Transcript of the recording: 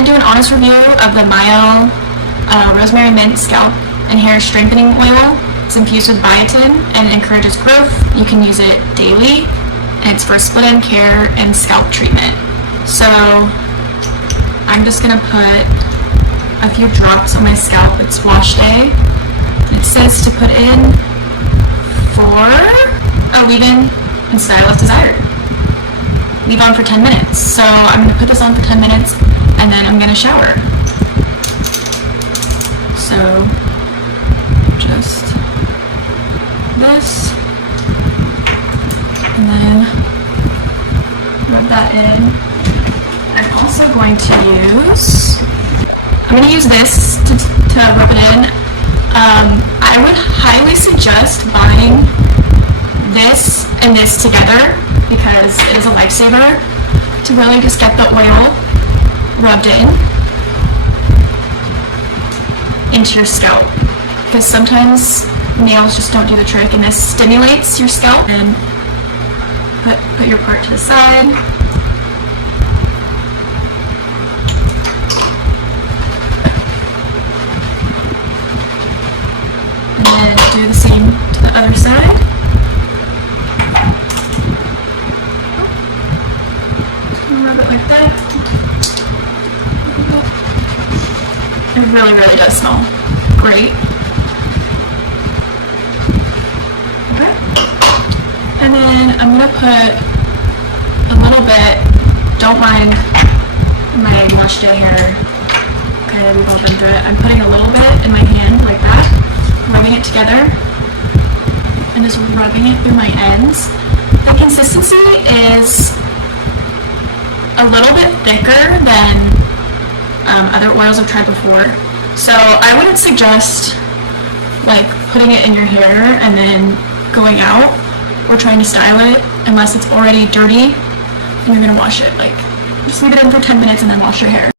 going to do an honest review of the Mielle Rosemary Mint Scalp and Hair Strengthening Oil. It's infused with biotin and it encourages growth. You can use it daily, and it's for split end care and scalp treatment. So I'm just going to put a few drops on my scalp. It's wash day. It says to put in leave in and style as desired. Leave on for 10 minutes. So I'm going to put this on for 10 minutes and then I'm going to shower. So just this, and then rub that in. I'm also going to use this to rub it in. I would highly suggest buying this and this together because it is a lifesaver to really just get the oil rubbed into your scalp, because sometimes nails just don't do the trick, and this stimulates your scalp. And put your part to the side. And then do the same to the other side. Rub it like that. It really, really does smell great. Okay. And then I'm going to put a little bit, don't mind my wash day hair, kind of we've all been through it. I'm putting a little bit in my hand like that, rubbing it together, and just rubbing it through my ends. The consistency is a little bit thicker than other oils I've tried before, so I wouldn't suggest like putting it in your hair and then going out or trying to style it unless it's already dirty and you're going to wash it. Like, just leave it in for 10 minutes and then wash your hair.